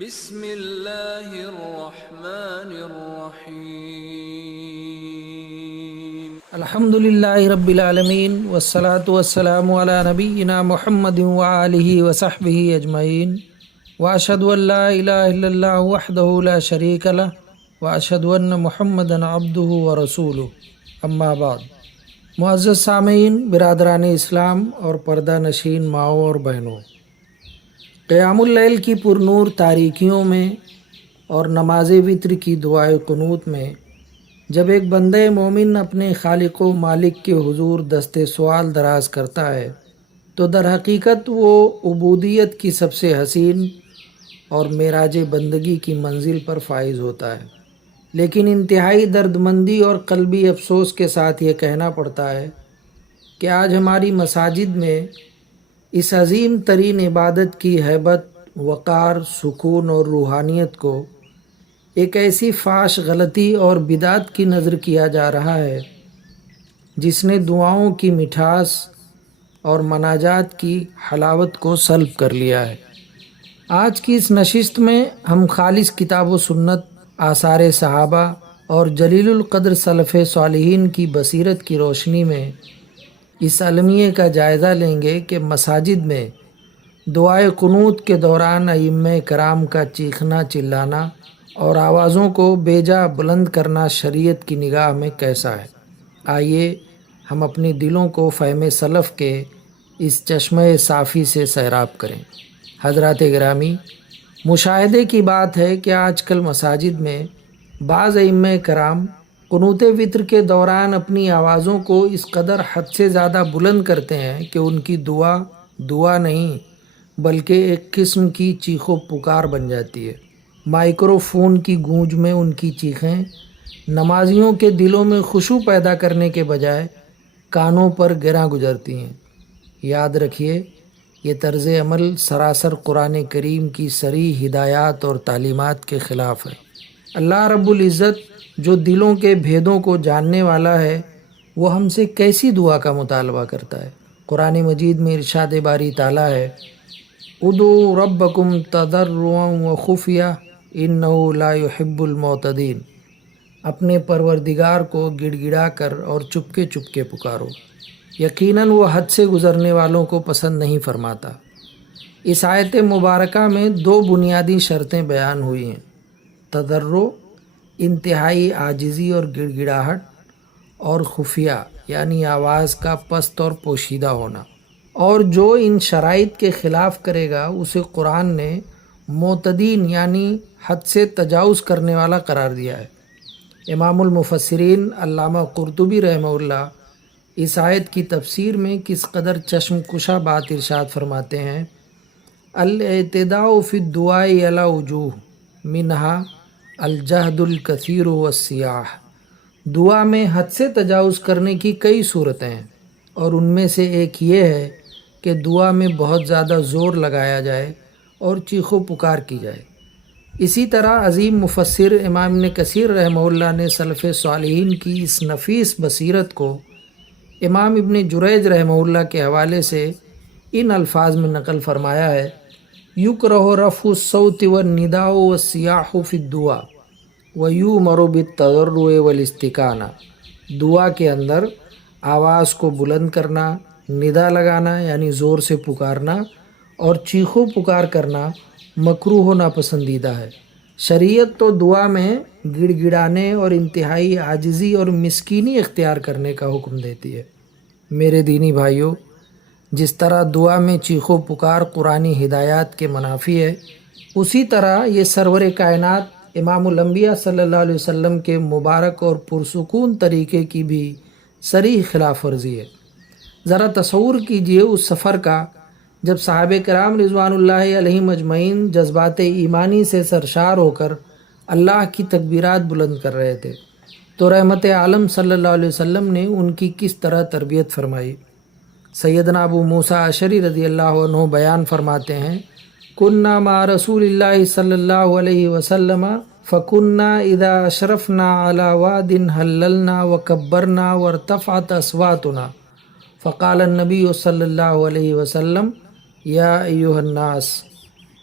بسم اللہ الرحمن الرحیم الحمد للہ رب العالمین والصلاة والسلام علی نبینا محمد وآلہ وصحبہ اجمعین واشہد ان لا الہ الا اللہ وحدہ لا شریک لہ واشہد ان محمدا عبدہ ورسولہ اما بعد۔ معزز سامعین، برادران اسلام اور پردہ نشین ماؤں اور بہنوں، قیام اللیل کی پرنور تاریکیوں میں اور نماز وتر کی دعائے قنوت میں جب ایک بندہ مومن اپنے خالق و مالک کے حضور دست سوال دراز کرتا ہے تو در حقیقت وہ عبودیت کی سب سے حسین اور معراج بندگی کی منزل پر فائز ہوتا ہے، لیکن انتہائی درد مندی اور قلبی افسوس کے ساتھ یہ کہنا پڑتا ہے کہ آج ہماری مساجد میں اس عظیم ترین عبادت کی ہیبت، وقار، سکون اور روحانیت کو ایک ایسی فاش غلطی اور بدعت کی نظر کیا جا رہا ہے جس نے دعاؤں کی مٹھاس اور مناجات کی حلاوت کو سلب کر لیا ہے۔ آج کی اس نشست میں ہم خالص کتاب و سنت، آثار صحابہ اور جلیل القدر سلف صالحین کی بصیرت کی روشنی میں اس المیہ کا جائزہ لیں گے کہ مساجد میں دعائے قنوت کے دوران ائمہ کرام کا چیخنا، چلانا اور آوازوں کو بیجا بلند کرنا شریعت کی نگاہ میں کیسا ہے۔ آئیے ہم اپنے دلوں کو فہم سلف کے اس چشمہ صافی سے سیراب کریں۔ حضرات گرامی، مشاہدے کی بات ہے کہ آج کل مساجد میں بعض ائمہ کرام قنوت وتر کے دوران اپنی آوازوں کو اس قدر حد سے زیادہ بلند کرتے ہیں کہ ان کی دعا نہیں بلکہ ایک قسم کی چیخ و پکار بن جاتی ہے۔ مائکرو فون کی گونج میں ان کی چیخیں نمازیوں کے دلوں میں خشوع پیدا کرنے کے بجائے کانوں پر گراں گزرتی ہیں۔ یاد رکھیے، یہ طرز عمل سراسر قرآن کریم کی صریح ہدایات اور تعلیمات کے خلاف ہے۔ اللہ رب العزت جو دلوں کے بھیدوں کو جاننے والا ہے، وہ ہم سے کیسی دعا کا مطالبہ کرتا ہے؟ قرآن مجید میں ارشاد باری تعالیٰ ہے، ادعوا ربکم تضرعا وخفیہ انہ لا یحب المعتدین۔ اپنے پروردگار کو گڑ گڑا کر اور چپکے چپکے پکارو، یقیناً وہ حد سے گزرنے والوں کو پسند نہیں فرماتا۔ اس آیت مبارکہ میں دو بنیادی شرطیں بیان ہوئی ہیں: تضرع انتہائی عاجزی اور گڑ گڑاہٹ، اور خفیہ یعنی آواز کا پست اور پوشیدہ ہونا۔ اور جو ان شرائط کے خلاف کرے گا اسے قرآن نے معتدین یعنی حد سے تجاوز کرنے والا قرار دیا ہے۔ امام المفسرین علامہ قرطبی رحمہ اللہ اس آیت کی تفسیر میں کس قدر چشم کشا بات ارشاد فرماتے ہیں، الاعتداء فی الدعاء علی وجوہ منہا الجہد الکثیر والسیاح۔ دعا میں حد سے تجاوز کرنے کی کئی صورتیں ہیں، اور ان میں سے ایک یہ ہے کہ دعا میں بہت زیادہ زور لگایا جائے اور چیخ و پکار کی جائے۔ اسی طرح عظیم مفسر امام ابن کثیر رحمہ اللہ نے سلف صالحین کی اس نفیس بصیرت کو امام ابن جریج رحمہ اللہ کے حوالے سے ان الفاظ میں نقل فرمایا ہے، یکرہ رفع الصوت والنداء والصیاح فی الدعاء ویؤمر بالتضرع والاستکانہ۔ دعا کے اندر آواز کو بلند کرنا، ندا لگانا یعنی زور سے پکارنا، اور چیخو پکار کرنا مکروہ و ناپسندیدہ ہے۔ شریعت تو دعا میں گڑ گڑانے اور انتہائی عاجزی اور مسکینی اختیار کرنے کا حکم دیتی ہے۔ میرے دینی بھائیوں، جس طرح دعا میں چیخ و پکار قرآنی ہدایات کے منافی ہے، اسی طرح یہ سرور کائنات امام الانبیاء صلی اللہ علیہ وسلم کے مبارک اور پرسکون طریقے کی بھی صریح خلاف ورزی ہے۔ ذرا تصور کیجئے اس سفر کا جب صحابہ کرام رضوان اللہ علیہم اجمعین جذبات ایمانی سے سرشار ہو کر اللہ کی تکبیرات بلند کر رہے تھے، تو رحمت عالم صلی اللہ علیہ وسلم نے ان کی کس طرح تربیت فرمائی۔ سیدنا ابو موسیٰ اشعری رضی اللہ عنہ بیان فرماتے ہیں، کننا مع رسول اللہ صلی اللہ علیہ وسلم فکننا اذا اشرفنا علی واد حللنا وکبرنا وارتفعت اصواتنا فقال النبی صلی اللہ علیہ وسلم یا ایھا الناس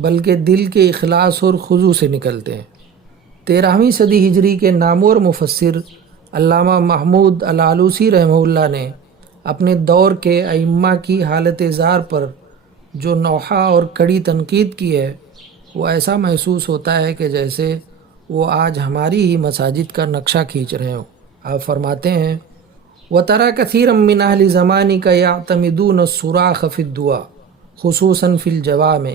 بلکہ دل کے اخلاص اور خضوع سے نکلتے ہیں۔ 13ویں صدی ہجری کے نامور مفسر علامہ محمود العلوسی رحمہ اللہ نے اپنے دور کے ائمہ کی حالت زار پر جو نوحہ اور کڑی تنقید کی ہے، وہ ایسا محسوس ہوتا ہے کہ جیسے وہ آج ہماری ہی مساجد کا نقشہ کھینچ رہے ہوں۔ آپ فرماتے ہیں وَتَرَى كَثِيرًا مِّنْ أَهْلِ زَمَانِكَ يَعْتَمِدُونَ الصُّرَاخَ فِي الدُّعَاءِ خُصُوصًا فِي الْجَوَامِعِ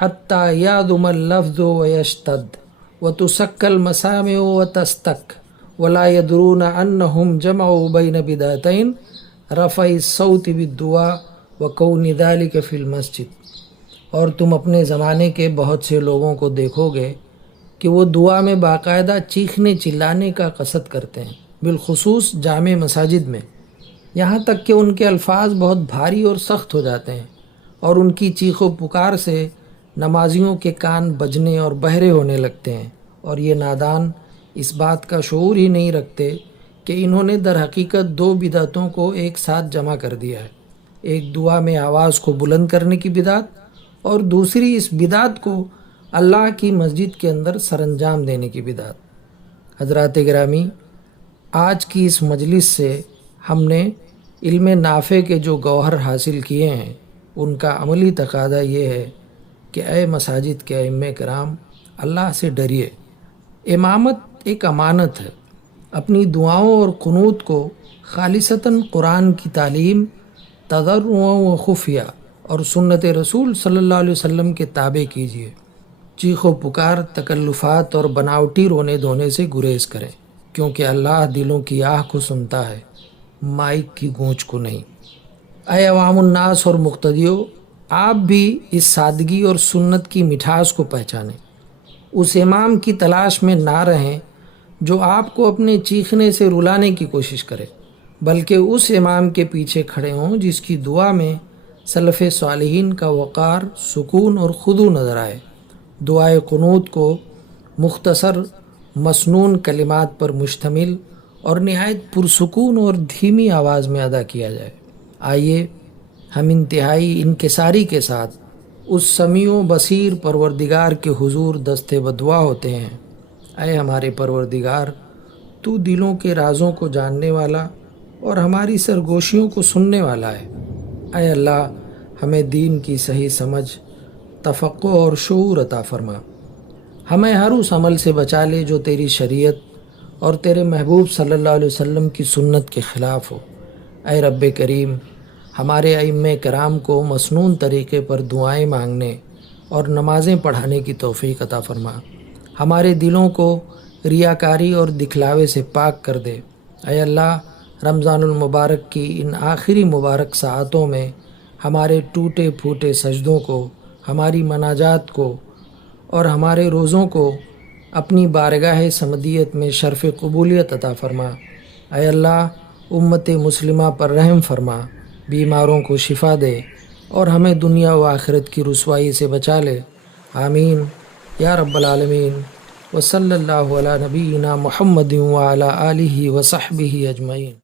حَتَّى يَعْظُمَ اللَّفْظُ وَيَشْتَدَّ وَتُسَكَّ الْمَسَامِعُ وَتَسْتَكَّ وَلَا يَدْرُونَ أَنَّهُمْ جَمَعُوا بَيْنَ بِدْعَتَيْنِ رَفْعِ الصَّوْتِ بِالدُّعَاءِ وَكَوْنِ ذَلِكَ فِي الْمَسْجِدِ۔ اور تم اپنے زمانے کے بہت سے لوگوں کو دیکھو گے کہ وہ دعا میں باقاعدہ چیخنے چلانے کا قصد کرتے ہیں، بالخصوص جامع مساجد میں، یہاں تک کہ ان کے الفاظ بہت بھاری اور سخت ہو جاتے ہیں، اور ان کی چیخ و پکار سے نمازیوں کے کان بجنے اور بہرے ہونے لگتے ہیں، اور یہ نادان اس بات کا شعور ہی نہیں رکھتے کہ انہوں نے در حقیقت دو بدعتوں کو ایک ساتھ جمع کر دیا ہے، ایک دعا میں آواز کو بلند کرنے کی بدعت، اور دوسری اس بدعت کو اللہ کی مسجد کے اندر سر انجام دینے کی بدعت۔ حضرات گرامی، آج کی اس مجلس سے ہم نے علم نافع کے جو گوہر حاصل کیے ہیں، ان کا عملی تقاضا یہ ہے کہ اے مساجد کے ائمہ کرام، اللہ سے ڈریے۔ امامت ایک امانت ہے۔ اپنی دعاؤں اور قنوت کو خالصتاً قرآن کی تعلیم، تضرع و خفیہ اور سنت رسول صلی اللہ علیہ وسلم کے تابع کیجیے۔ چیخ و پکار، تکلفات اور بناوٹی رونے دھونے سے گریز کریں، کیونکہ اللہ دلوں کی آہ کو سنتا ہے، مائک کی گونج کو نہیں۔ اے عوام الناس اور مقتدیو، آپ بھی اس سادگی اور سنت کی مٹھاس کو پہچانیں۔ اس امام کی تلاش میں نہ رہیں جو آپ کو اپنے چیخنے سے رلانے کی کوشش کرے، بلکہ اس امام کے پیچھے کھڑے ہوں جس کی دعا میں سلف صالحین کا وقار، سکون اور خضوع نظر آئے۔ دعائے قنوت کو مختصر مسنون کلمات پر مشتمل اور نہایت پرسکون اور دھیمی آواز میں ادا کیا جائے۔ آئیے ہم انتہائی انکساری کے ساتھ اس سمیع و بصیر پروردگار کے حضور دست بدعا ہوتے ہیں۔ اے ہمارے پروردگار، تو دلوں کے رازوں کو جاننے والا اور ہماری سرگوشیوں کو سننے والا ہے۔ اے اللہ، ہمیں دین کی صحیح سمجھ، تفقہ اور شعور عطا فرما۔ ہمیں ہر اس عمل سے بچا لے جو تیری شریعت اور تیرے محبوب صلی اللہ علیہ وسلم کی سنت کے خلاف ہو۔ اے رب کریم، ہمارے ائمہ کرام کو مسنون طریقے پر دعائیں مانگنے اور نمازیں پڑھانے کی توفیق عطا فرما۔ ہمارے دلوں کو ریاکاری اور دکھلاوے سے پاک کر دے۔ اے اللہ، رمضان المبارک کی ان آخری مبارک ساعتوں میں ہمارے ٹوٹے پھوٹے سجدوں کو، ہماری مناجات کو اور ہمارے روزوں کو اپنی بارگاہ سمدیت میں شرف قبولیت عطا فرما۔ اے اللہ، امت مسلمہ پر رحم فرما، بیماروں کو شفا دے اور ہمیں دنیا و آخرت کی رسوائی سے بچا لے۔ آمین یا رب العالمین۔ وصلی اللہ علی نبینا محمد وعلی آلہ وصحبہ اجمعین۔